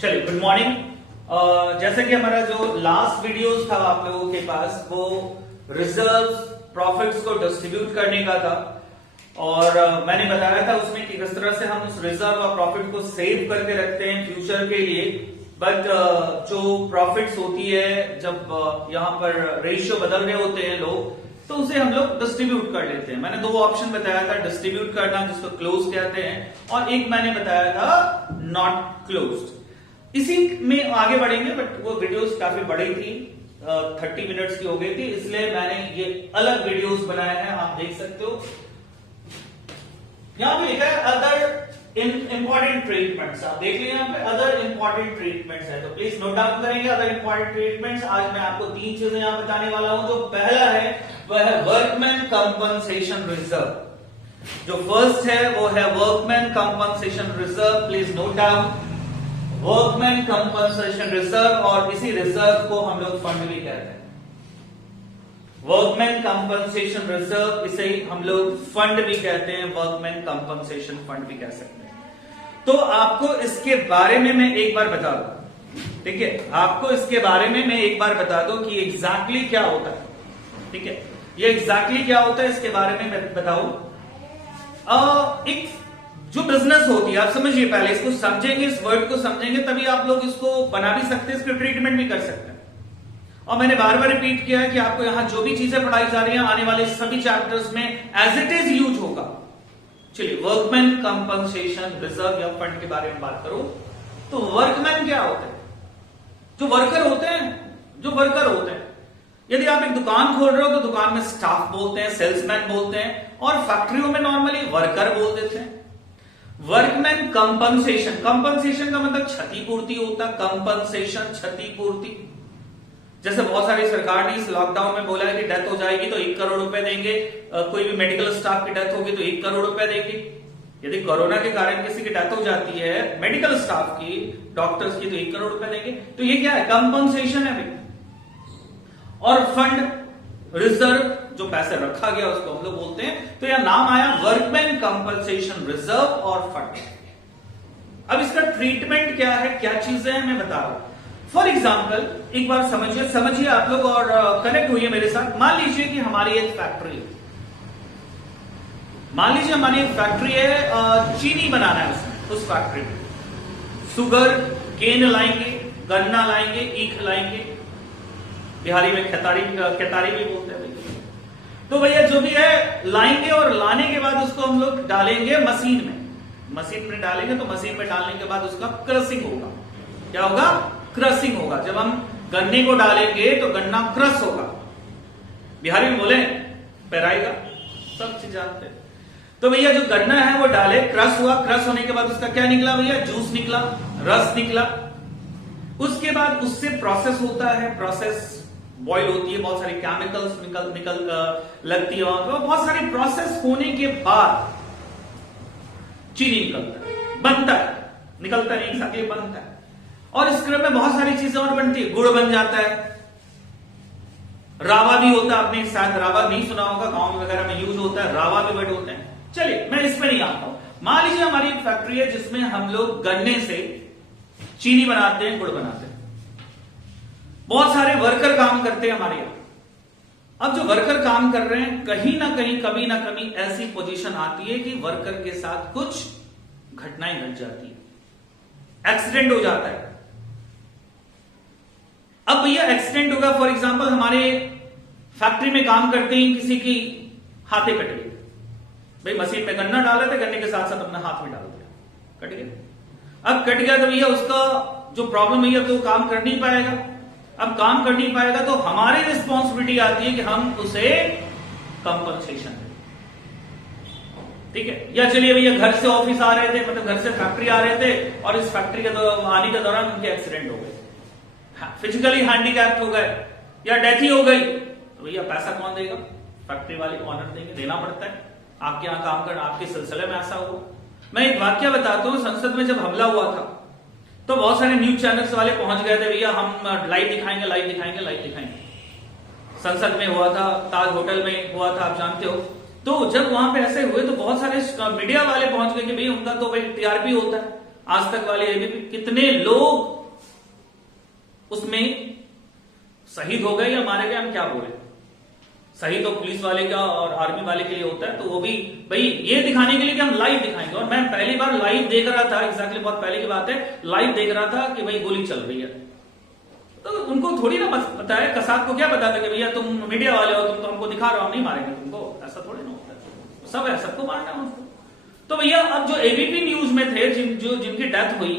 चलिए, good morning. जैसे कि हमारा जो लास्ट वीडियोस था आप लोगों के पास, वो रिजर्व्स प्रॉफिट्स को डिस्ट्रीब्यूट करने का था और मैंने बताया था उसमें कि किस तरह से हम उस रिजर्व और प्रॉफिट को सेव करके रखते हैं फ्यूचर के लिए। बट जो प्रॉफिट्स होती है, जब यहाँ पर रेशियो बदल रहे होते हैं लोग, तो उसे हम लोग डिस्ट्रीब्यूट कर लेते हैं। मैंने दो ऑप्शन बताया था, डिस्ट्रीब्यूट करना जिसको क्लोज कहते हैं, और एक मैंने बताया था नॉट क्लोज्ड। इसी में आगे बढ़ेंगे, बट वो वीडियोस काफी बड़ी थी, 30 मिनट्स की हो गई थी, इसलिए मैंने ये अलग वीडियोस बनाए हैं। आप देख सकते हो, यहां पे लिखा है अदर इंपॉर्टेंट ट्रीटमेंट्स। आप देख लीजिए यहाँ पे अदर इंपॉर्टेंट ट्रीटमेंट्स है, तो प्लीज नोट डाउन करेंगे अदर इंपॉर्टेंट ट्रीटमेंट्स। आज मैं आपको 3 चीजें यहां बताने वाला हूं। जो पहला है वह है वर्कमैन कंपनसेशन रिजर्व। जो फर्स्ट है वो है workman compensation reserve. Please note down workman compensation reserve, और इसी रिजर्व को हम लोग फंड भी कहते हैं। वर्कमैन कंपनसेशन रिजर्व, इसे हम लोग फंड भी कहते हैं, वर्कमैन कंपनसेशन फंड भी कह सकते हैं। तो आपको इसके बारे में मैं एक बार बता दूं, ठीक है? आपको इसके बारे में मैं एक बार बता दूं कि एग्जैक्टली क्या होता है, ठीक है? ये एग्जैक्टली क्या होता है इसके बारे में मैं बताऊं। एक जो बिजनेस होती है, आप समझिए, पहले इसको समझेंगे, इस वर्ड को समझेंगे, तभी आप लोग इसको बना भी सकते हैं, इसको ट्रीटमेंट भी कर सकते हैं। और मैंने बार बार रिपीट किया है कि आपको यहां जो भी चीजें पढ़ाई जा रही हैं आने वाले सभी चैप्टर्स में एज इट इज यूज होगा। चलिए, वर्कमैन कंपनसेशन रिजर्व या फंड के बारे में बात करूं तो वर्कमैन क्या होते हैं? जो वर्कर होते हैं, जो वर्कर होते हैं। यदि आप एक दुकान खोल रहे हो तो दुकान में स्टाफ बोलते हैं, सेल्समैन बोलते हैं, और फैक्ट्रियों में नॉर्मली वर्कर बोल देते हैं। वर्कमैन कंपनसेशन, कंपनसेशन का मतलब क्षतिपूर्ति होता है। कंपनसेशन क्षतिपूर्ति। जैसे बहुत सारी सरकार ने इस लॉकडाउन में बोला है कि डेथ हो जाएगी तो 1 करोड़ रुपए देंगे, कोई भी मेडिकल स्टाफ की डेथ होगी तो 1 करोड़ रुपए देंगे। यदि कोरोना के कारण किसी की डेथ हो जाती है, मेडिकल स्टाफ की, डॉक्टर्स की, तो 1 करोड़ रुपए देंगे। तो ये क्या है? कंपनसेशन है भाई। और फंड, रिजर्व, जो पैसे रखा गया उसको हम लोग बोलते हैं। तो यह नाम आया वर्कमैन कंपनसेशन रिजर्व और फंड। अब इसका ट्रीटमेंट क्या है, क्या चीजें हैं, मैं बता रहा हूं। फॉर एग्जाम्पल, एक बार समझिए आप लोग और कनेक्ट हुई मेरे साथ। मान लीजिए कि हमारी एक फैक्ट्री है, मान लीजिए हमारी एक फैक्ट्री है, चीनी बनाना है उसमें, उस फैक्ट्री में सुगर केन लाएंगे, गन्ना लाएंगे, ईख लाएंगे, बिहारी में केतारी भी बोलते हैं भैया। तो भैया जो भी है लाएंगे, और लाने के बाद उसको हम लोग डालेंगे मशीन में डालेंगे। तो मशीन में डालने के बाद उसका क्रशिंग होगा। क्या होगा? क्रशिंग होगा। जब हम गन्ने को डालेंगे तो गन्ना क्रश होगा। बिहारी में बोले पेराएगा, सब चीज जानते हैं। तो भैया जो गन्ना है वो डाले, क्रश हुआ, क्रश होने के बाद उसका क्या निकला भैया? जूस निकला, रस निकला। उसके बाद उससे प्रोसेस होता है, प्रोसेस बॉयल होती है, बहुत सारी केमिकल्स निकल लगती है वहां पर। बहुत सारी प्रोसेस होने के बाद चीनी निकलता है, बनता है, निकलता नहीं, एक साथ ये बनता है। और इस क्रम में बहुत सारी चीजें और बनती है। गुड़ बन जाता है, रावा भी होता है। आपने शायद रावा नहीं सुना होगा, गांव वगैरह में यूज होता है, रावा भी वर्ड होते हैं। चलिए, मैं इसमें नहीं आता हूं। मान लीजिए हमारी एक फैक्ट्री है जिसमें हम लोग गन्ने से चीनी बनाते हैं, गुड़ बनाते हैं। बहुत सारे वर्कर काम करते हैं हमारे यहां। अब जो वर्कर काम कर रहे हैं, कहीं ना कहीं, कभी ना कभी ऐसी पोजीशन आती है कि वर्कर के साथ कुछ घटनाएं घट जाती है, एक्सीडेंट हो जाता है। अब भैया एक्सीडेंट होगा, फॉर एग्जांपल हमारे फैक्ट्री में काम करते ही किसी की हाथे कट गई। भाई मशीन में गन्ना डाले थे, गन्ने के साथ साथ अपना हाथ में डाल दिया, कट गया। अब कट गया तो भैया उसका जो प्रॉब्लम है, तो काम कर नहीं पाएगा। अब काम कर नहीं पाएगा तो हमारी रिस्पॉन्सिबिलिटी आती है कि हम उसे कंपनसेशन दें, ठीक है? या चलिए भैया घर से ऑफिस आ रहे थे, मतलब घर से फैक्ट्री आ रहे थे, और इस फैक्ट्री के आने के दौरान उनके एक्सीडेंट हो गए, फिजिकली हैंडीकैप्ड हो गए, या डेथ ही हो गई, तो भैया पैसा कौन देगा? फैक्ट्री वाले ऑनर देंगे, देना पड़ता है। आपके यहां काम कर, आपके सिलसिले में ऐसा हुआ। मैं एक वाक्य बताता हूं। संसद में जब हमला हुआ था तो बहुत सारे न्यूज चैनल्स वाले पहुंच गए थे, भैया हम लाइव दिखाएंगे, लाइव दिखाएंगे, लाइव दिखाएंगे। संसद में हुआ था, ताज होटल में हुआ था, आप जानते हो। तो जब वहां पे ऐसे हुए तो बहुत सारे मीडिया वाले पहुंच गए कि भाई उनका तो भाई टीआरपी होता है, आज तक वाले एबीपी कितने लोग उसमें शहीद हो गए या मारे गए, हम क्या बोले। सही तो पुलिस वाले का और आर्मी वाले के लिए होता है, तो वो भी भाई ये दिखाने के लिए कि हम लाइव दिखाएंगे। और मैं पहली बार लाइव देख रहा था, एग्जैक्टली बहुत पहले की बात है, लाइव देख रहा था कि भाई गोली चल रही है। तो उनको थोड़ी ना पता है, कसाब को क्या पता था कि भैया तुम मीडिया वाले हो, तुम तो हमको दिखा रहे हो, हम नहीं मारेंगे तुमको, ऐसा थोड़ी ना होता है। सब है, सबको मारना है उनको। तो भैया अब जो एबीपी न्यूज में थे, जिनकी डेथ हुई,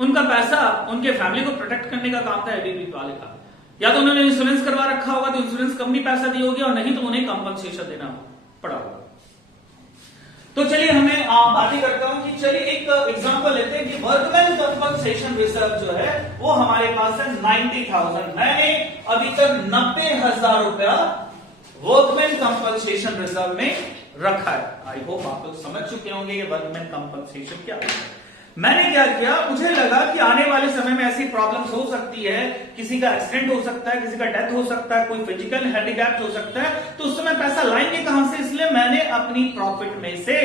उनका पैसा उनके फैमिली को प्रोटेक्ट करने का काम था एबीपी वाले का। या तो उन्होंने इंश्योरेंस करवा रखा होगा तो इंश्योरेंस कंपनी पैसा दी होगी, और नहीं तो उन्हें कंपनसेशन देना पड़ा होगा। तो चलिए हमें बात करता हूं कि चलिए एक एग्जांपल लेते हैं कि वर्कमैन कंपनसेशन रिजर्व जो है वो हमारे पास है 90,000। मैंने अभी तक 90,000 रुपया वर्कमैन कंपनसेशन रिजर्व में रखा है। आई होप आप लोग समझ चुके होंगे ये वर्कमैन कंपनसेशन क्या है। मैंने क्या किया, मुझे लगा कि आने वाले समय में ऐसी प्रॉब्लम्स हो सकती है, किसी का एक्सीडेंट हो सकता है, किसी का डेथ हो सकता है, कोई फिजिकल हैंडीकैप हो सकता है, तो उस समय पैसा लाएंगे कहां से। इसलिए मैंने अपनी प्रॉफिट में से,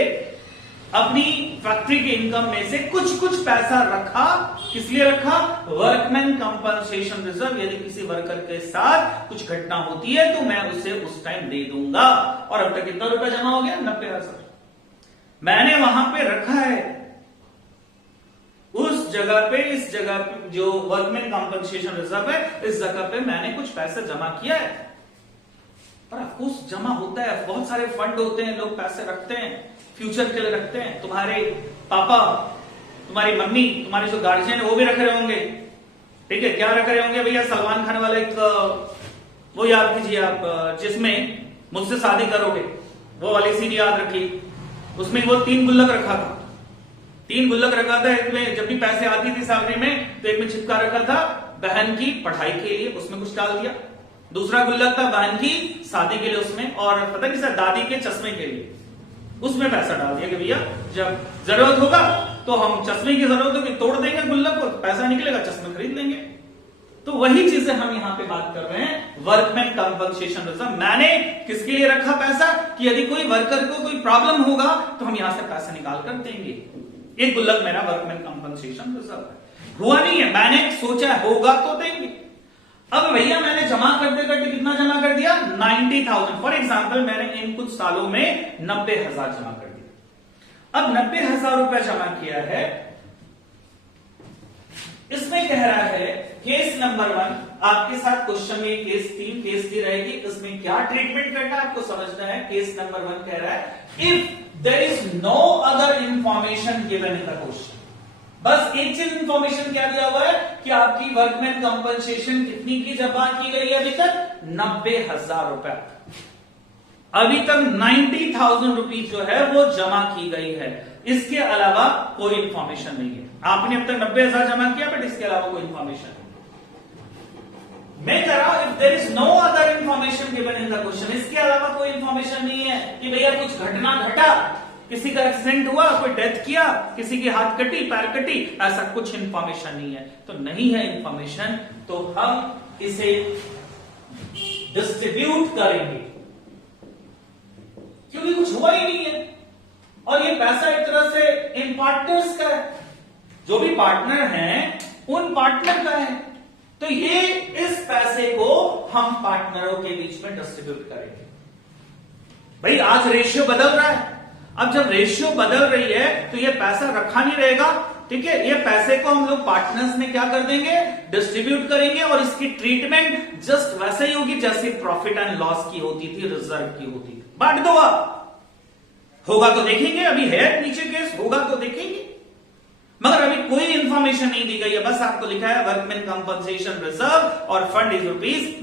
अपनी फैक्ट्री के इनकम में से कुछ पैसा रखा। किस लिए रखा? Workman compensation reserve. यदि किसी वर्कर के साथ कुछ घटना होती है तो मैं उसे उस टाइम दे दूंगा। और अब तक कितना रुपया जमा हो गया? 90,000 मैंने वहां पे रखा है। उस जगह पे, इस जगह पे जो वर्कमैन कंपनसेशन रिजर्व है, इस जगह पे मैंने कुछ पैसे जमा किया है। पर ऑफकोर्स जमा होता है, बहुत सारे फंड होते हैं, लोग पैसे रखते हैं, फ्यूचर के लिए रखते हैं। तुम्हारे पापा, तुम्हारी मम्मी, तुम्हारे जो गार्जियन है वो भी रख रहे होंगे। ठीक है, क्या रख रहे होंगे भैया? सलमान खान वाला एक वो याद कीजिए आप, जिसमें मुझसे शादी करोगे, वो वाली सीन याद रखिए। उसमें वो 3 गुल्लक रखा था, 3 गुल्लक रखा था। एक में जब भी पैसे आती थी सामने में, तो एक में चिपका रखा था बहन की पढ़ाई के लिए, उसमें कुछ डाल दिया। दूसरा गुल्लक था बहन की शादी के लिए उसमें, और पता नहीं सर दादी के चश्मे के लिए, उसमें पैसा डाल दिया कि भैया जब जरूरत होगा तो हम चश्मे की जरूरत होगी तोड़ देंगे गुल्लक को, पैसा निकलेगा, चश्मे खरीद लेंगे। तो वही चीजें हम यहां पे बात कर रहे हैं, वर्कमैन कंपनसेशन रिजर्व। मैंने किसके लिए रखा पैसा कि यदि कोई वर्कर को कोई प्रॉब्लम होगा तो हम यहां से पैसा निकाल कर देंगे। एक गुल्लक मेरा वर्कमैन कंपनसेशन रिजर्व है। हुआ नहीं है, मैंने सोचा होगा तो देंगे। अब भैया मैंने जमा करते करते कितना जमा कर दिया? 90,000। फॉर एग्जाम्पल मैंने इन कुछ सालों में 90,000 जमा कर दिया। अब 90,000 रुपया जमा किया है। इसमें कह रहा है केस नंबर 1, आपके साथ क्वेश्चन में केस 3 केस दी रहेगी, इसमें क्या ट्रीटमेंट करना है आपको समझना है। केस नंबर 1 कह रहा है if there is no other information given in the question. बस एक चीज इंफॉर्मेशन क्या दिया हुआ है कि आपकी वर्कमैन कंपनसेशन कितनी की जमा की गई है अभी तक? 90,000 रुपया। अभी तक 90,000 रुपीज जो है वो जमा की गई है। इसके अलावा कोई इंफॉर्मेशन नहीं है। आपने अब तक 90,000 जमा किया, बट इसके अलावा कोई इंफॉर्मेशन नहीं। मैं कह रहा हूं if there is no other information given in the question, इसके अलावा कोई इंफॉर्मेशन नहीं है कि भैया कुछ घटना घटा, किसी का एक्सीडेंट हुआ, कोई डेथ किया, किसी की हाथ कटी, पैर कटी, ऐसा कुछ इंफॉर्मेशन नहीं है। तो नहीं है इंफॉर्मेशन तो हम इसे डिस्ट्रीब्यूट करेंगे, क्योंकि कुछ हुआ ही नहीं है। और ये पैसा एक तरह से इन पार्टनर्स का है, जो भी पार्टनर हैं उन पार्टनर का है। तो ये इस पैसे को हम पार्टनरों के बीच में डिस्ट्रीब्यूट करेंगे। भाई आज रेशियो बदल रहा है, अब जब रेशियो बदल रही है तो ये पैसा रखा नहीं रहेगा। ठीक है, ये पैसे को हम लोग पार्टनर्स में क्या कर देंगे? डिस्ट्रीब्यूट करेंगे। और इसकी ट्रीटमेंट जस्ट वैसे ही होगी जैसे प्रॉफिट एंड लॉस की होती थी, रिजर्व की होती थी। बांट दो, होगा तो देखेंगे, अभी है नीचे केस, होगा तो देखेंगे। मगर अभी कोई इंफॉर्मेशन नहीं दी गई है, बस आपको लिखा है वर्कमैन कंपनसेशन रिजर्व और फंड इज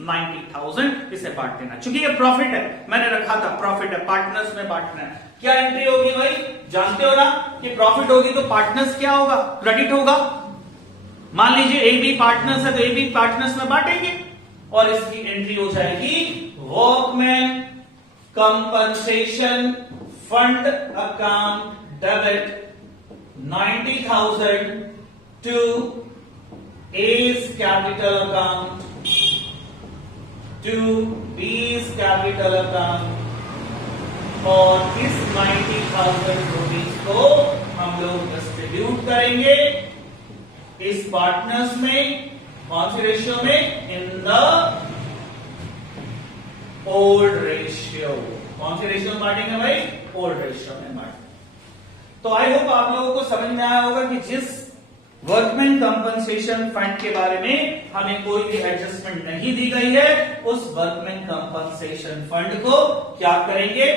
₹90,000, इसे बांट देना। चूंकि ये प्रॉफिट है, मैंने रखा था प्रॉफिट है, पार्टनर्स में बांटना है। क्या एंट्री होगी भाई? जानते हो ना कि प्रॉफिट होगी तो पार्टनर्स क्या होगा? क्रेडिट होगा। मान लीजिए ए बी पार्टनर्स है तो ए बी पार्टनर्स में बांटेंगे और इसकी एंट्री हो जाएगी workman compensation fund account debit 90,000 to A's capital account to B's capital account, और इस 90,000 रुपीज को हम लोग डिस्ट्रीब्यूट करेंगे इस पार्टनर्स में, कौन सी रेशियो में, इन द ओल्ड रेशियो। कौन सी रेशियो में बांटेंगे भाई, ओल्ड रेशियो में बांटेंगे। तो आई होप आप लोगों को समझ में आया होगा कि जिस वर्कमैन कंपनसेशन फंड के बारे में हमें कोई भी एडजस्टमेंट नहीं दी गई है, उस वर्कमैन कंपनसेशन फंड को क्या करेंगे,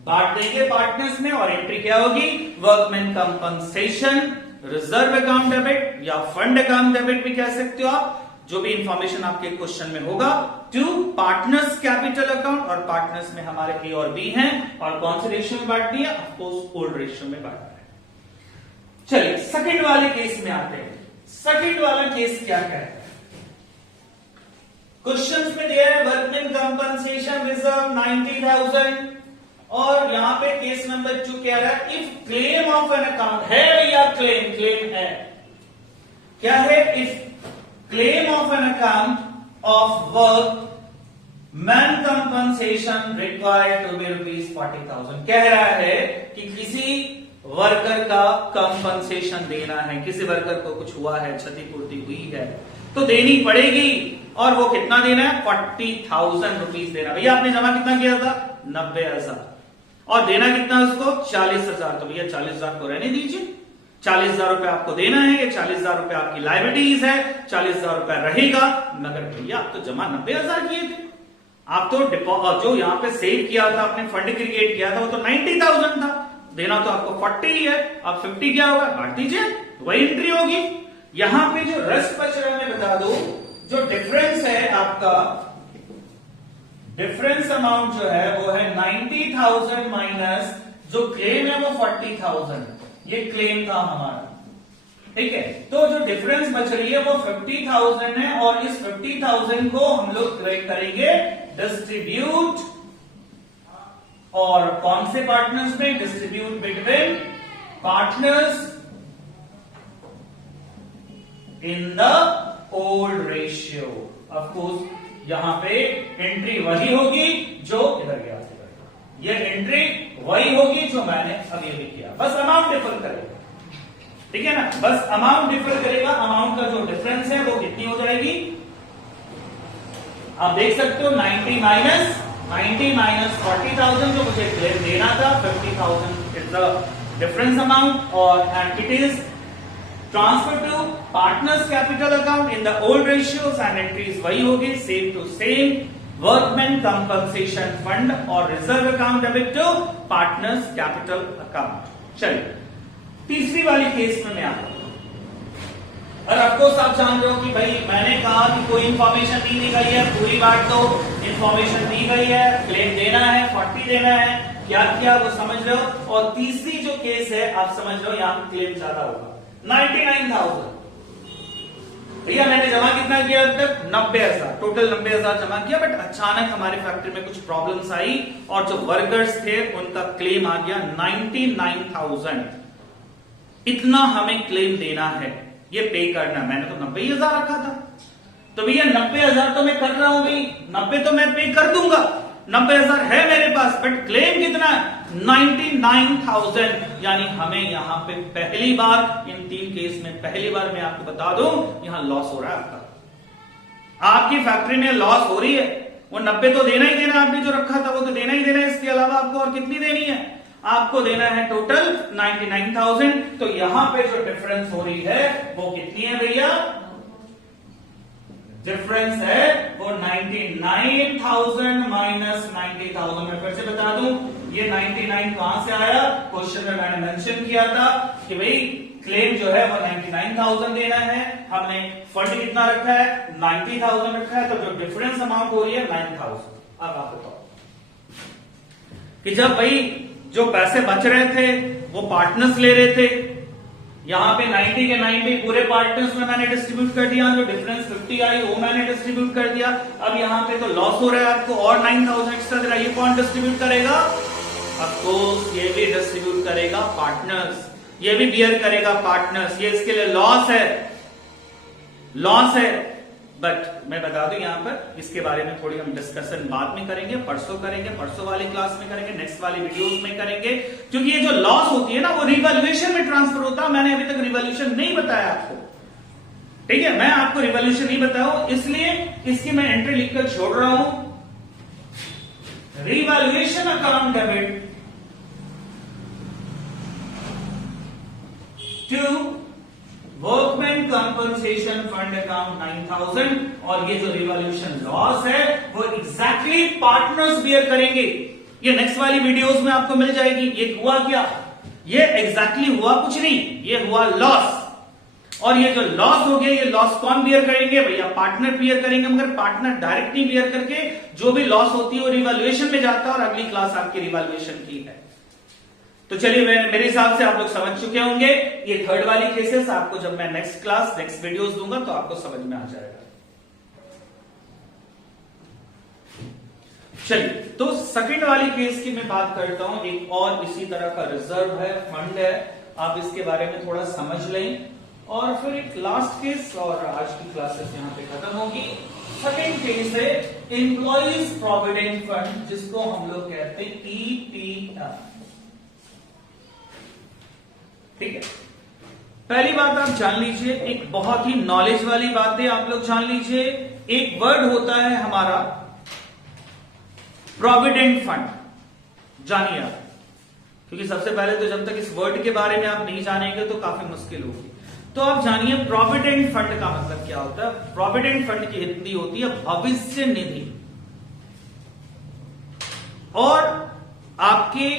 बांट देंगे पार्टनर्स में, और एंट्री क्या होगी, workman compensation reserve account debit या फंड अकाउंट डेबिट भी कह सकते हो आप, जो भी इंफॉर्मेशन आपके क्वेश्चन में होगा, टू पार्टनर्स कैपिटल अकाउंट, और पार्टनर्स में हमारे ए और बी हैं, और कौन से रेशियो में बांटनी है, ऑफकोर्स ओल्ड रेशियो में बांटना है। चलिए सेकंड वाले केस में आते हैं। सेकंड वाला केस क्या कहता है, क्वेश्चंस में दिया है वर्कमैन कंपनसेशन रिजर्व 90,000, और यहां पे केस नंबर 2 कह रहा है if claim of an account है भैया, क्लेम है, क्या है, if claim of an account of workman compensation required to be ₹40,000, कह रहा है कि किसी वर्कर का कंपनसेशन देना है, किसी वर्कर को कुछ हुआ है, क्षतिपूर्ति हुई है तो देनी पड़ेगी, और वो कितना देना है, 40,000 रुपीज देना। भैया आपने जमा कितना किया था, 90,000, और देना कितना उसको, 40,000। तो भैया 40,000 को रहने दीजिए, 40,000 रुपए आपको देना है, ये 40,000 रुपए आपकी लायबिलिटीज है, 40,000 रुपए रहेगा, मगर भैया आप तो जमा 90,000 किए थे, आप तो जो यहाँ पे सेव किया था, आपने फंड क्रिएट किया था, वो तो 90,000 था, देना तो आपको 40 ही है, अब 50 क्या होगा, बांट दीजिए, वही एंट्री होगी। यहां पे जो रस बच रहा है मैं बता दूं, जो डिफरेंस है आपका, डिफरेंस अमाउंट जो है वो है 90,000 माइनस जो क्लेम है वो 40,000, ये क्लेम था हमारा, ठीक है। तो जो डिफरेंस बच रही है वो 50,000 है, और इस 50,000 को हम लोग करेंगे डिस्ट्रीब्यूट, और कौन से पार्टनर्स में, distribute between partners in the old ratio. Of course यहां पे एंट्री वही होगी जो इधर गया, ये एंट्री वही होगी जो मैंने अभी अभी किया, बस अमाउंट डिफर करेगा, ठीक है ना, बस अमाउंट डिफर करेगा। अमाउंट का जो डिफरेंस है वो कितनी हो जाएगी, आप देख सकते हो 90 माइनस 40,000 जो मुझे क्लेम देना था, 50,000 इज द डिफरेंस अमाउंट, और and it is transfer to partners capital account in the old ratios, and entries वही होगी, same to same, workman compensation fund और reserve account debit to partners capital account. चलिए तीसरी वाली case में मैं आता हूं, और अफकोर्स आप जान रहे हो कि भाई मैंने कहा कि कोई इंफॉर्मेशन नहीं दी गई है, पूरी बात तो इंफॉर्मेशन दी गई है, क्लेम देना है, 40 देना है, क्या किया वो समझ रहे हो। और तीसरी जो केस है आप समझ रहे हो, यहां पर क्लेम ज्यादा होगा, 99,000। भैया मैंने जमा कितना किया अब तक, 90,000, टोटल 90,000 जमा किया, बट अचानक हमारे फैक्ट्री में कुछ प्रॉब्लम्स आई और जो वर्कर्स थे उनका क्लेम आ गया 99,000, इतना हमें क्लेम देना है, ये पे करना। मैंने तो 90,000 रखा था, तो भैया 90,000 तो मैं कर रहा हूं भाई, 90 तो मैं पे कर दूंगा, 90,000 है मेरे पास, बट क्लेम कितना है, 99,000। यानी हमें यहां पे पहली बार, इन 3 केस में पहली बार मैं आपको बता दूं, यहां लॉस हो रहा है आपका, आपकी फैक्ट्री में लॉस हो रही है। वो 90 तो देना ही देना, आपने जो रखा था वो तो देना ही देना है, इसके अलावा आपको और कितनी देनी है, आपको देना है टोटल 99,000। तो यहां पे जो डिफरेंस हो रही है वो कितनी है भैया, डिफरेंस है वो 99,000 माइनस 90,000। मैं फिर से बता दूं, ये 99 कहां से आया, क्वेश्चन में मैंने मेंशन किया था कि भाई क्लेम जो है वो 99,000 देना है, हमने फंड कितना रखा है, 90,000 रखा है, तो जो डिफरेंस अमाउंट हो रही है 9,000। अब आप बताओ कि जब भाई जो पैसे बच रहे थे वो पार्टनर्स ले रहे थे, यहां पे 90 के 90 पूरे पार्टनर्स में मैंने डिस्ट्रीब्यूट कर दिया, जो डिफरेंस 50 आई वो मैंने डिस्ट्रीब्यूट कर दिया। अब यहां पे तो लॉस हो रहा है आपको, और 9,000 एक्स्ट्रा दे रहा है, ये कौन डिस्ट्रीब्यूट करेगा, अफकोर्स ये भी डिस्ट्रीब्यूट करेगा पार्टनर्स, ये भी बियर करेगा पार्टनर्स, ये इसके लिए लॉस है, लॉस है। बट मैं बता दूं यहां पर इसके बारे में थोड़ी हम डिस्कशन बाद में करेंगे, परसों वाली क्लास में करेंगे, नेक्स्ट वाली वीडियोस में करेंगे, क्योंकि ये जो लॉस होती है ना वो रिवॉल्यूशन में ट्रांसफर होता है। मैंने अभी तक रिवॉल्यूशन नहीं बताया आपको, ठीक है, मैं आपको रिवॉल्यूशन नहीं बताया, इसलिए इसकी मैं एंट्री लिखकर छोड़ रहा हूं। Revaluation account debit to workman compensation fund account 9000, और ये जो रिवॉल्यूशन लॉस है वो एग्जैक्टली पार्टनर्स बियर करेंगे। ये नेक्स्ट वाली वीडियोस में आपको मिल जाएगी। ये हुआ क्या, ये एग्जैक्टली हुआ कुछ नहीं, ये हुआ लॉस, और ये जो लॉस हो गया ये लॉस कौन बियर करेंगे भैया, पार्टनर बियर करेंगे। मगर पार्टनर डायरेक्ट नहीं बियर करके जो भी लॉस होती है वो रिवॉल्यूशन में जाता है, और अगली क्लास आपकी रिवॉल्यूशन की है। तो चलिए मेरे हिसाब से आप लोग समझ चुके होंगे। ये थर्ड वाली केसेस आपको जब मैं नेक्स्ट क्लास नेक्स्ट वीडियोस दूंगा तो आपको समझ में आ जाएगा। चलिए, तो सेकंड वाली केस की मैं बात करता हूं। एक और इसी तरह का रिजर्व है, फंड है, आप इसके बारे में थोड़ा समझ लें, और फिर एक लास्ट केस और आज की क्लासेस यहां पे खत्म होगी। सेकंड केस है एम्प्लॉइज प्रोविडेंट फंड, जिसको हम लोग कहते हैं ईपीएफ। ठीक है, पहली बात आप जान लीजिए, एक बहुत ही नॉलेज वाली बात है, आप लोग जान लीजिए। एक वर्ड होता है हमारा प्रोविडेंट फंड, जानिए आप, क्योंकि सबसे पहले तो जब तक इस वर्ड के बारे में आप नहीं जानेंगे तो काफी मुश्किल होगी। तो आप जानिए प्रोविडेंट फंड का मतलब क्या होता है। प्रोविडेंट फंड की हिंदी होती है भविष्य निधि, और आपके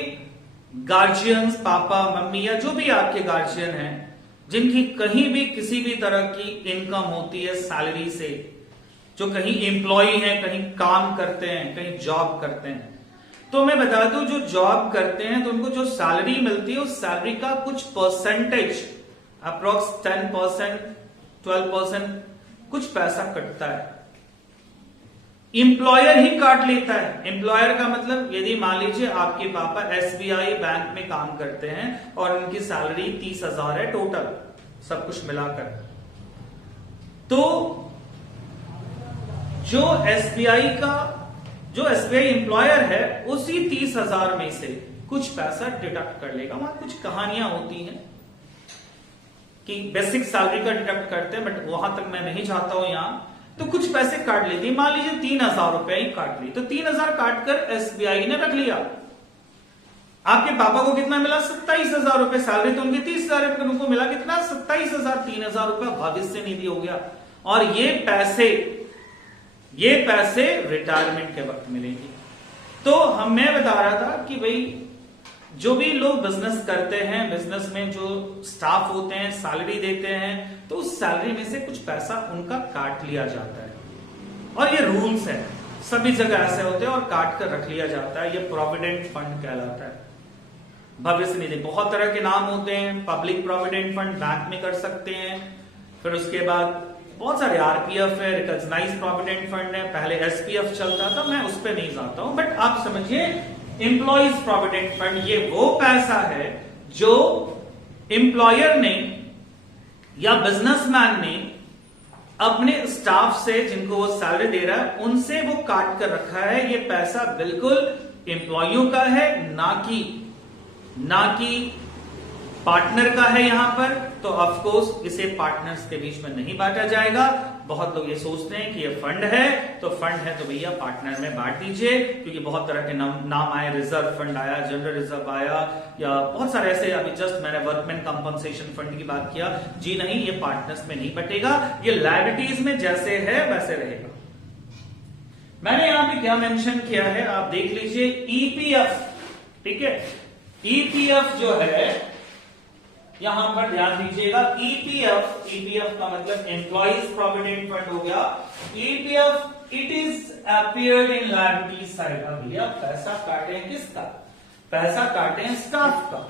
गार्जियंस, पापा मम्मी या जो भी आपके गार्जियन हैं, जिनकी कहीं भी किसी भी तरह की इनकम होती है सैलरी से, जो कहीं एम्प्लॉय हैं, कहीं काम करते हैं, कहीं जॉब करते हैं, तो मैं बता दूं जो जॉब करते हैं तो उनको जो सैलरी मिलती है उस सैलरी का कुछ परसेंटेज, अप्रोक्स 10%, 12% कुछ पैसा कटता है। एम्प्लॉयर ही काट लेता है। एम्प्लॉयर का मतलब, यदि मान लीजिए आपके पापा एसबीआई बैंक में काम करते हैं और उनकी सैलरी 30,000 है टोटल, सब कुछ मिलाकर, तो जो एसबीआई एम्प्लॉयर है उसी 30,000 में से कुछ पैसा डिडक्ट कर लेगा। वहां कुछ कहानियां होती हैं कि बेसिक सैलरी का डिडक्ट करते हैं, बट वहां तक मैं नहीं चाहता हूं यहां। तो कुछ पैसे काट लेते हैं, मान लीजिए 3,000 रुपए ही काट ली, तो 3,000 काटकर एसबीआई ने रख लिया। आपके पापा को कितना मिला, 27,000 रुपए, सैलरी तो उनकी 30,000 रुपए, उनको मिला कितना, 27,000, 3,000 रुपए भविष्य निधि हो गया। और ये पैसे रिटायरमेंट के वक्त मिलेंगे। तो मैं बता रहा था कि भाई जो भी लोग बिजनेस करते हैं, बिजनेस में जो स्टाफ होते हैं सैलरी देते हैं, तो उस सैलरी में से कुछ पैसा उनका काट लिया जाता है, और ये रूल्स है, सभी जगह ऐसे होते हैं, और काट कर रख लिया जाता है। ये प्रोविडेंट फंड कहलाता है, भविष्य निधि। बहुत तरह के नाम होते हैं, पब्लिक प्रोविडेंट फंड बैंक में कर सकते हैं, फिर उसके बाद बहुत सारे आरपीएफ है, रिकॉग्नाइज्ड प्रोविडेंट फंड है, पहले एसपीएफ चलता था, मैं उस पर नहीं जाता हूं, बट आप समझिए एम्प्लॉइज प्रोविडेंट फंड ये वो पैसा है जो एम्प्लॉयर ने या बिजनेसमैन ने अपने स्टाफ से, जिनको वो सैलरी दे रहा है, उनसे वो काट कर रखा है। ये पैसा बिल्कुल एम्प्लॉइयों का है, ना कि पार्टनर का है यहां पर। तो ऑफ कोर्स इसे पार्टनर्स के बीच में नहीं बांटा जाएगा। बहुत लोग ये सोचते हैं कि ये फंड है, तो फंड है तो भैया पार्टनर में बांट दीजिए, क्योंकि बहुत तरह के नाम आए, रिजर्व फंड आया, जनरल रिजर्व आया, या बहुत सारे ऐसे। अभी जस्ट मैंने वर्कमैन कंपनसेशन फंड की बात किया, जी नहीं, ये पार्टनर्स में नहीं बटेगा, ये लायबिलिटीज में जैसे है वैसे रहेगा। मैंने यहां पे क्या मेंशन किया है आप देख लीजिए, ईपीएफ, ठीक है। ईपीएफ जो है यहां पर ध्यान दीजिएगा, ईपीएफ का मतलब एम्प्लॉइज प्रोविडेंट फंड हो गया। EPF it is appeared in liability side. अब भैया पैसा काटे किसका, पैसा काटे स्टाफ का,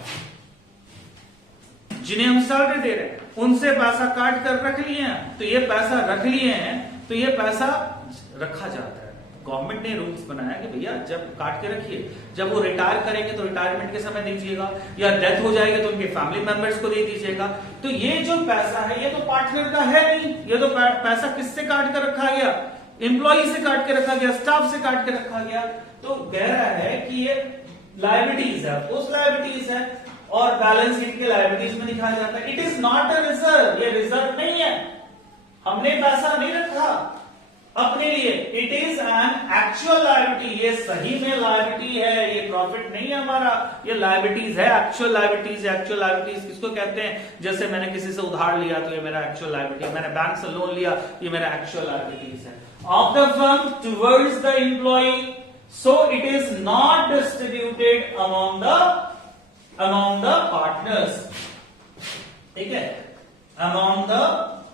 जिन्हें हम सैलरी दे रहे हैं, उनसे पैसा काट कर रख लिए हैं, तो ये पैसा रख लिए हैं, तो ये पैसा रखा जाता है। गवर्नमेंट ने रूल्स बनाया कि भैया जब काट के रखिए, जब वो रिटायर करेंगे तो रिटायरमेंट के समय दीजिएगा, या डेथ हो जाएगी तो उनके फैमिली मेंबर्स को दे दीजिएगा। तो ये जो पैसा है ये तो पार्टनर का है नहीं, ये तो पैसा किससे काट कर रखा गया, एम्प्लॉय से काट के रखा गया, स्टाफ से काट के रखा गया। तो कह रहा है कि ये लायबिलिटीज है, उस लायबिलिटीज है और बैलेंस शीट के लायबिलिटीज में दिखाया जाता है। It is not a reserve, ये रिजर्व नहीं है, हमने पैसा नहीं रखा अपने लिए, it is an actual liability, ये सही में लायबिलिटी है, ये प्रॉफिट नहीं है हमारा, ये लायबिलिटीज है, एक्चुअल लायबिलिटीज। एक्चुअल लायबिलिटीज किसको कहते हैं, जैसे मैंने किसी से उधार लिया तो ये मेरा एक्चुअल लायबिलिटी है, मैंने बैंक से लोन लिया ये मेरा एक्चुअल लायबिलिटीज है। Of the firm towards the employee, so it is not distributed among the partners, ठीक है, अमॉन्ग द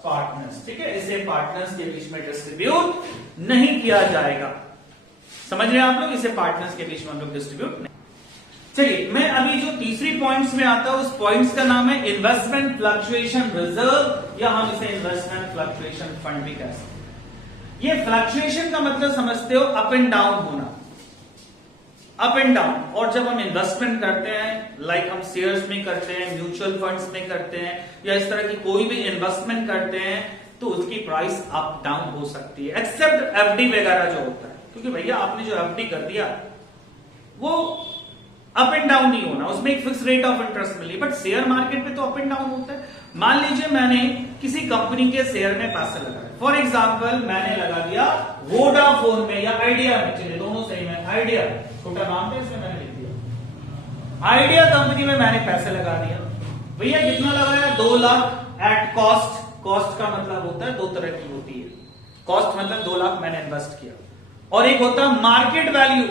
पार्टनर्स, ठीक है, इसे पार्टनर्स के बीच में डिस्ट्रीब्यूट नहीं किया जाएगा। समझ रहे हैं आप लोग, इसे पार्टनर्स के बीच में हम लोग डिस्ट्रीब्यूट नहीं। चलिए मैं अभी जो तीसरी पॉइंट्स में आता हूं उस पॉइंट्स का नाम है इन्वेस्टमेंट फ्लक्चुएशन रिजर्व, या हम इसे इन्वेस्टमेंट फ्लक्चुएशन फंड भी कह सकते हैं। ये फ्लक्चुएशन का मतलब समझते हो अप एंड डाउन होना, अप एंड डाउन। और जब हम इन्वेस्टमेंट करते हैं, लाइक हम शेयर्स में करते हैं, म्यूचुअल फंड्स में करते हैं, या इस तरह की कोई भी इन्वेस्टमेंट करते हैं, तो उसकी प्राइस अप डाउन हो सकती है, एक्सेप्ट एफडी वगैरह जो होता है, क्योंकि भैया आपने जो एफडी कर दिया वो अप एंड डाउन नहीं होना, उसमें एक फिक्स रेट ऑफ इंटरेस्ट मिली। बट शेयर मार्केट में तो अप एंड डाउन होता है। मान लीजिए मैंने किसी कंपनी के शेयर में पैसा लगाया, फॉर एग्जाम्पल मैंने लगा दिया वोडाफोन में या आइडिया में, चलिए दोनों सही में, आइडिया छोटा नाम था इसमें मैंने लिख दिया, आइडिया कंपनी में मैंने पैसे लगा दिया। भैया कितना लगाया, 2 लाख एट कॉस्ट। कॉस्ट का मतलब होता है, दो तरह की होती है, कॉस्ट मतलब 2 लाख मैंने इन्वेस्ट किया, और एक होता है मार्केट वैल्यू।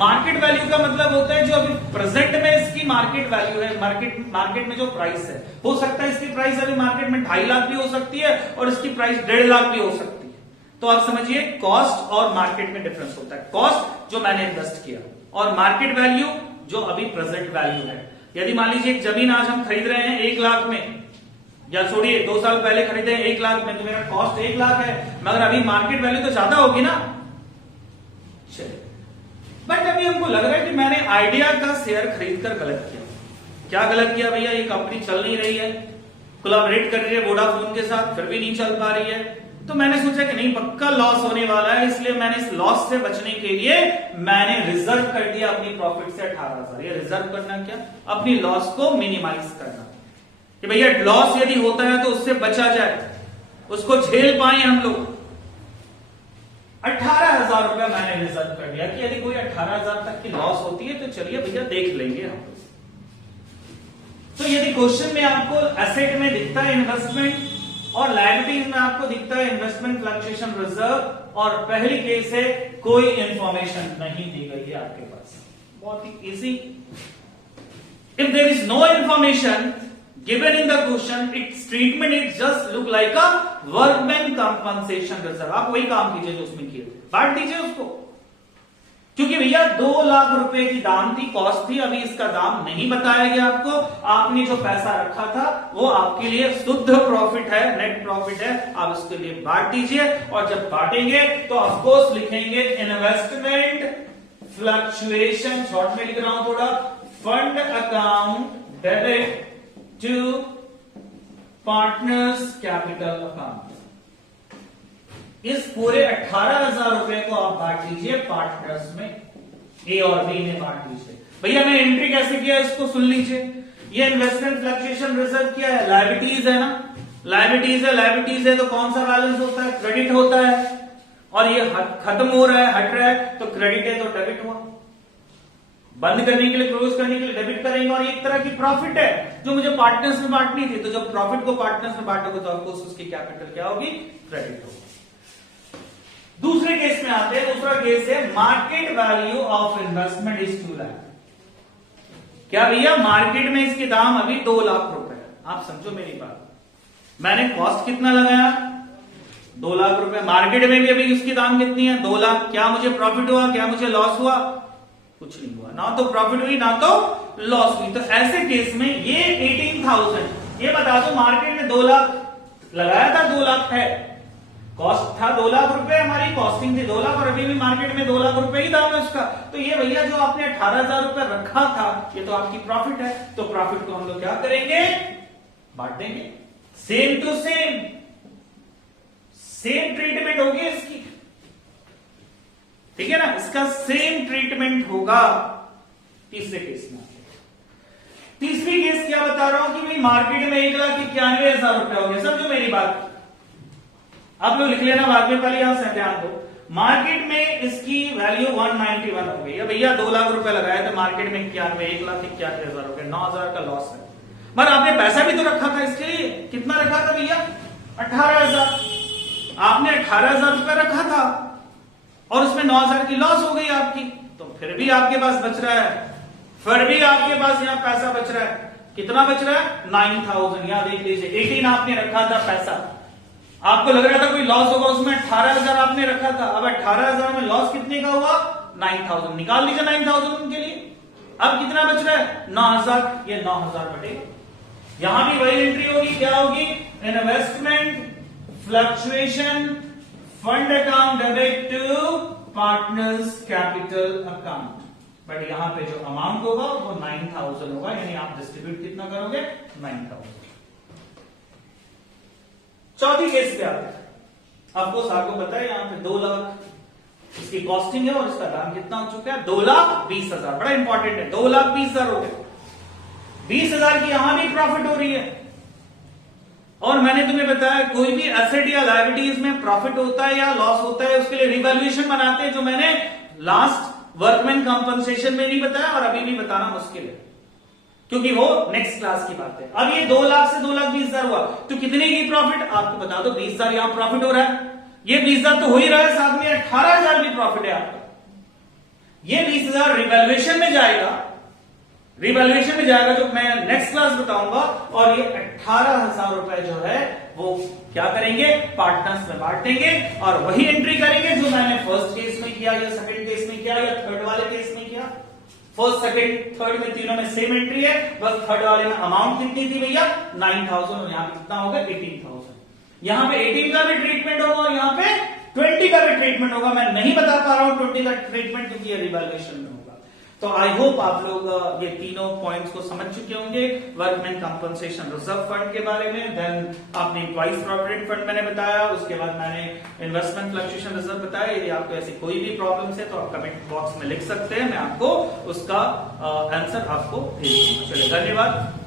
मार्केट वैल्यू का मतलब होता है जो अभी प्रेजेंट में इसकी मार्केट वैल्यू है, मार्केट में जो प्राइस है, हो सकता है इसकी प्राइस अभी मार्केट में 2.5 लाख भी हो सकती है और इसकी प्राइस 1.5 लाख भी हो सकती है। तो आप समझिए कॉस्ट और मार्केट में डिफरेंस होता है। कॉस्ट जो मैंने इन्वेस्ट किया और मार्केट वैल्यू जो अभी प्रेजेंट वैल्यू है। यदि मान लीजिए एक जमीन आज हम खरीद रहे हैं 1 लाख में, या छोड़िए 2 साल पहले खरीदे 1 लाख में, तो मेरा कॉस्ट 1 लाख है, मगर अभी मार्केट वैल्यू तो ज्यादा होगी ना। चलिए, बट अभी हमको लग रहा है कि मैंने आइडिया का शेयर खरीदकर गलत किया। क्या गलत किया भैया, ये कंपनी चल नहीं रही है, कोलैबोरेट कर रही है वोडाफोन के साथ, फिर भी नहीं चल पा रही है। तो मैंने सोचा कि नहीं, पक्का लॉस होने वाला है, इसलिए मैंने इस लॉस से बचने के लिए मैंने रिजर्व कर दिया अपनी प्रॉफिट से 18,000। ये रिजर्व करना क्या, अपनी लॉस को मिनिमाइज करना, कि भैया लॉस यदि होता है तो उससे बचा जाए, उसको झेल पाए हम लोग। 18,000 रुपया मैंने रिजर्व कर दिया कि यदि कोई 18,000 तक की लॉस होती है तो चलिए भैया देख लेंगे हम। तो यदि क्वेश्चन में आपको एसेट में दिखता है इन्वेस्टमेंट और लायबिलिटीज में आपको दिखता है इन्वेस्टमेंट फ्लक्चुएशन रिजर्व, और पहली केस है कोई इंफॉर्मेशन नहीं दी गई है आपके पास, बहुत ही easy. If there is no information given in the question, its treatment it just look like a workman compensation reserve। आप वही काम कीजिए जो उसमें किए, बांट दीजिए उसको, क्योंकि भैया 2 लाख रुपए की दाम थी, कॉस्ट थी, अभी इसका दाम नहीं बताया गया आपको। आपने जो पैसा रखा था वो आपके लिए शुद्ध प्रॉफिट है, नेट प्रॉफिट है, आप उसके लिए बांट दीजिए। और जब बांटेंगे तो ऑफकोर्स लिखेंगे इन्वेस्टमेंट फ्लक्चुएशन, शॉर्ट में लिख रहा हूं थोड़ा, fund account debit to partners capital account. इस पूरे 18,000 रुपए को आप बांट लीजिए पार्टनर्स में, ए और बी में बांट लीजिए। भैया मैं एंट्री कैसे किया इसको सुन लीजिए। ये इन्वेस्टमेंट फ्लक्चुएशन रिजर्व क्या है, लायबिलिटीज है ना, लायबिलिटीज है, लायबिलिटीज है तो कौन सा बैलेंस होता है, क्रेडिट होता है, और ये खत्म हो रहा है, हट रहा है, तो क्रेडिट है तो डेबिट हुआ। बंद करने के लिए, क्लोज करने के लिए डेबिट करेंगे, और एक तरह की प्रॉफिट है जो मुझे पार्टनर्स में बांटनी थी, तो जब प्रॉफिट को पार्टनर्स में बांटोगे तो ऑफकोर्स उसकी कैपिटल क्या होगी, क्रेडिट होगी। दूसरे केस में आते हैं, दूसरा केस है market value of investment is 2 lakh. क्या भैया मार्केट में इसके दाम अभी 2 लाख रुपए है। आप समझो मेरी बात, मैंने कॉस्ट कितना लगाया, 2 लाख रुपए, मार्केट में भी अभी उसकी दाम कितनी है, 2 लाख। क्या मुझे प्रॉफिट हुआ, क्या मुझे लॉस हुआ, कुछ नहीं हुआ, ना तो प्रॉफिट हुई ना तो लॉस हुई। तो ऐसे केस में ये 18,000, ये बता दो मार्केट में 2 लाख लगाया था, 2 लाख है, कॉस्ट था 2 लाख रुपए, हमारी कॉस्टिंग थी 2 लाख और अभी भी मार्केट में 2 लाख रुपए ही दाम है उसका। तो ये भैया जो आपने 18,000 रुपए रखा था, ये तो आपकी प्रॉफिट है। तो प्रॉफिट को हम लोग क्या करेंगे, बांट देंगे। Same to same, same treatment होगी इसकी, ठीक है ना, इसका सेम ट्रीटमेंट होगा तीसरे केस में। तीसरी केस क्या बता रहा हूं कि भाई मार्केट में 1,91,000 रुपए हो गए। समझो मेरी बात, आप लोग लिख लेना बाद में, पहले यहां से ध्यान दो। मार्केट में इसकी वैल्यू 191 हो गई है भैया, 2 लाख रुपए लगाए थे मार्केट में, 1,91,000 रुपए, 9,000 का लॉस है। मगर आपने पैसा भी तो रखा था इसके लिए, कितना रखा था भैया, 18,000। आपने 18,000 रुपए रखा था और उसमें 9,000 की लॉस हो गई आपकी, तो फिर भी आपके पास बच रहा है, फिर भी आपके पास यहाँ पैसा बच रहा है। कितना बच रहा है, 9,000। यहां देख लीजिए, 18 आपने रखा था पैसा, आपको लग रहा था कोई लॉस होगा, उसमें 18,000 आपने रखा था। अब 18,000 में लॉस कितने का हुआ, 9,000। निकाल लीजिए 9,000 उनके लिए। अब कितना बच रहा है, 9,000। ये 9,000 बटेगा, यहां भी वही एंट्री होगी, क्या होगी, investment fluctuation fund account debit to partners capital account. But यहां पे जो अमाउंट होगा वो 9,000 होगा, यानी आप डिस्ट्रीब्यूट कितना करोगे, 9,000। चौथी केस पे आते हैं। अफकोर्स आपको पता है यहां पे 2 लाख इसकी कॉस्टिंग है और इसका दाम कितना हो चुका है, 2,20,000। बड़ा इंपॉर्टेंट है, 2,20,000 हो गए। 20,000 की यहां भी प्रॉफिट हो रही है। और मैंने तुम्हें बताया कोई भी एसेट या लायबिलिटीज में प्रॉफिट होता है या लॉस होता है, उसके लिए रिवैल्यूएशन बनाते हैं, जो मैंने लास्ट वर्कमैन कंपनसेशन में नहीं बताया और अभी भी बताना मुश्किल है, क्योंकि वो नेक्स्ट क्लास की बात है। अब ये 2 लाख से 2,20,000 हुआ, तो कितने की प्रॉफिट आपको बता दो, 20,000 यहां प्रॉफिट हो रहा है, ये 20,000 तो हो ही रहा है, साथ में 18,000 भी प्रॉफिट है आपका। ये 20,000 रिवैल्यूएशन में जाएगा, रिवैल्यूएशन में जाएगा जो मैं नेक्स्ट क्लास बताऊंगा, और ये 18,000 रुपए जो है वो क्या करेंगे, पार्टनर्स में बांट देंगे और वही एंट्री करेंगे जो मैंने फर्स्ट केस में किया या सेकंड केस में किया या थर्ड वाले केस में किया। फर्स्ट सेकंड थर्ड में तीनों में सेम एंट्री है, बस थर्ड वाले में अमाउंट कितनी थी भैया, 9,000, और यहां पे कितना होगा, 18,000। यहां पे 18 का भी ट्रीटमेंट होगा और यहां पे 20 का भी ट्रीटमेंट होगा। मैं नहीं बता पा रहा हूं 20 का ट्रीटमेंट, क्योंकि ये रिवैल्यूएशन में होगा। तो आई होप आप लोग ये तीनों पॉइंट्स को समझ चुके होंगे, वर्कमैन कंपनसेशन रिजर्व फंड के बारे में, देन आपने एम्प्लॉइज प्रोविडेंट फंड मैंने बताया, उसके बाद मैंने इन्वेस्टमेंट फ्लक्चुएशन रिजर्व बताया। यदि आपको ऐसी कोई भी प्रॉब्लम्स है तो आप कमेंट बॉक्स में लिख सकते हैं, मैं आपको उसका आंसर आपको भेज दूंगा। चलिए, धन्यवाद।